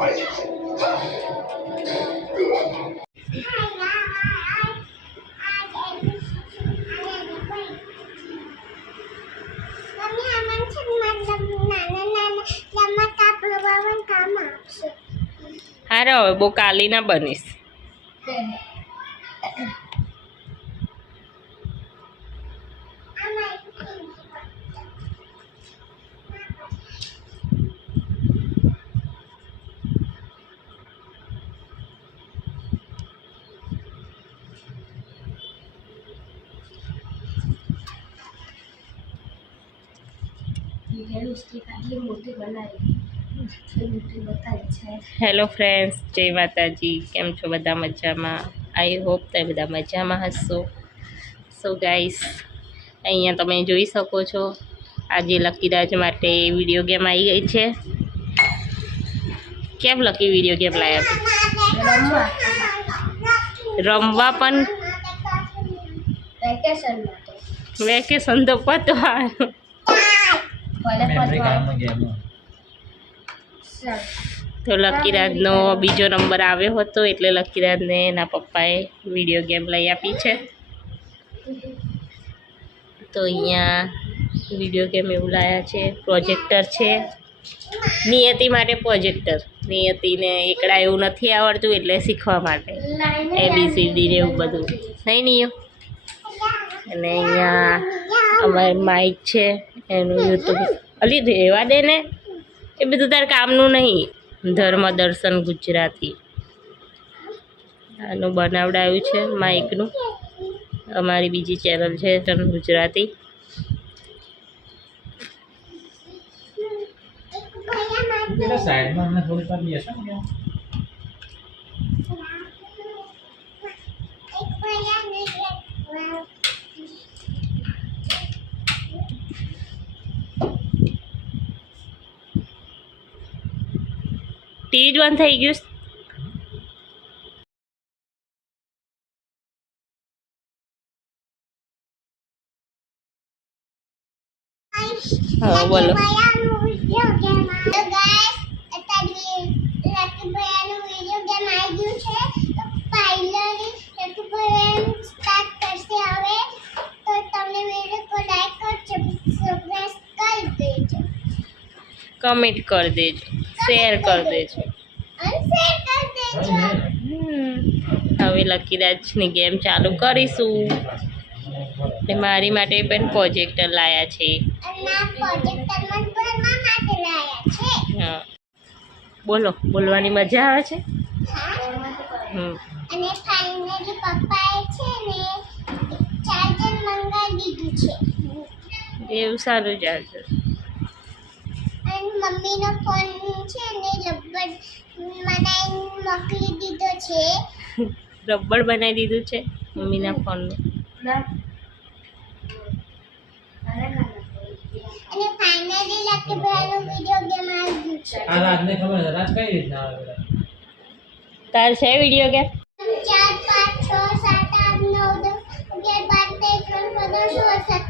હારે હવે બહુ કાલી ના બનીશ. હેલો ફ્રેન્ડ્સ, જય માતાજી. કેમ છો બધા? મજામાં? આઈ હોપ તમે બધા મજામાં હશો. સો ગાઈસ, અહીંયા તમે જોઈ શકો છો આજે લકીરાજ માટે વિડીયો ગેમ આવી ગઈ છે. કેમ લકી વિડીયો ગેમ લાવ્યા? રમવા પણ વેકેશન તો પતવા તો લકીરાજનો બીજો નંબર આવ્યો હતો એટલે લકીરાજને એના પપ્પાએ વિડીયો ગેમ લઈ આપી છે. તો અહીંયા વિડીયો ગેમ એવું લાવ્યા છે. પ્રોજેક્ટર છે નિયતિ માટે. પ્રોજેક્ટર નિયતિને એકડા એવું નથી આવડતું એટલે શીખવા માટે ABCD ને એવું બધું નહીં નિયો. અને અહીંયા અમારે માઇક છે એનું યુટ્યુબ. અલી રહેવા દે ને, એ બધું તાર કામનું નહીં. ધર્મ દર્શન ગુજરાતી આનું બનાવડાવ્યું છે માઇકનું. અમારી બીજી ચેનલ છે ધર્મ ગુજરાતી. સાઈડમાં થોડી વાર બેસો ને. ટીવી જ બંધ થઈ ગયું. હા બોલો. કમેન્ટ કરી દેજો, શેર કરી દેજો. હવે લકીરાજની ગેમ ચાલુ કરીશું. ને મારી માટે પણ પ્રોજેક્ટર લાયા છે. હા બોલો, બોલવાની મજા આવે છે. અને ફાઇનલી પપ્પાએ છે ને ચાર્જર મંગાવી દીધું છે. એવું સારું ચાર્જર. અને મમ્મીનો ફોન છે ને રબર બનાવીને મોકલી દીધો છે. રબર બનાવી દીધું છે મમ્મીના ફોનનું. અને ફાઇનલી લકી ભાઈનો વિડિયો ગેમ આવી ગયું છે. આ રાજને ખબર છે, રાજ કઈ રીતના આવે? તાર છે video game? 7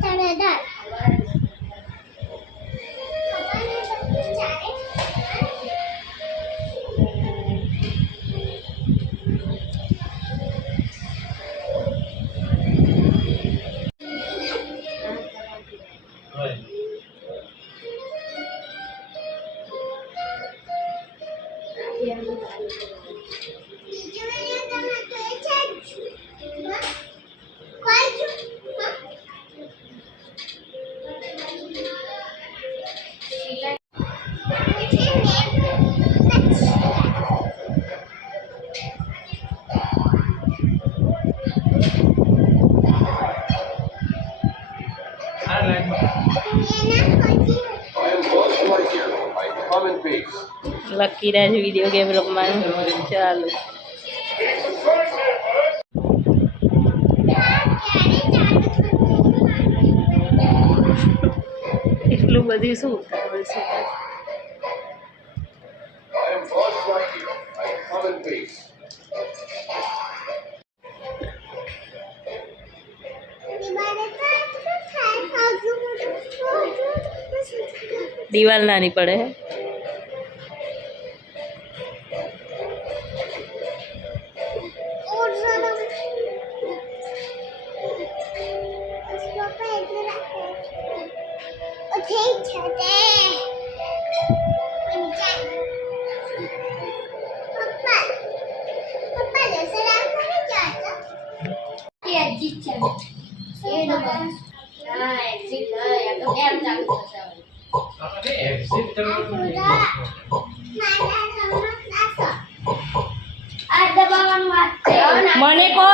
Luckyraj video game રમવાનું ચાલુ. એટલું બધું શું ઉતાવળ છે? દિવાલ નાની પડે. તે પંચાયત પપ્પા પપ્પા લેસન આમ કરી જાતા એ અજીત છે એ દબા હા એક્ઝિટ આ તો કેમ ચાલુ થશે આપણે એક્ઝિટ કરવાનું નહીં. મારા રમત નાસો આ દબાવવાનું વાત છે મને કહો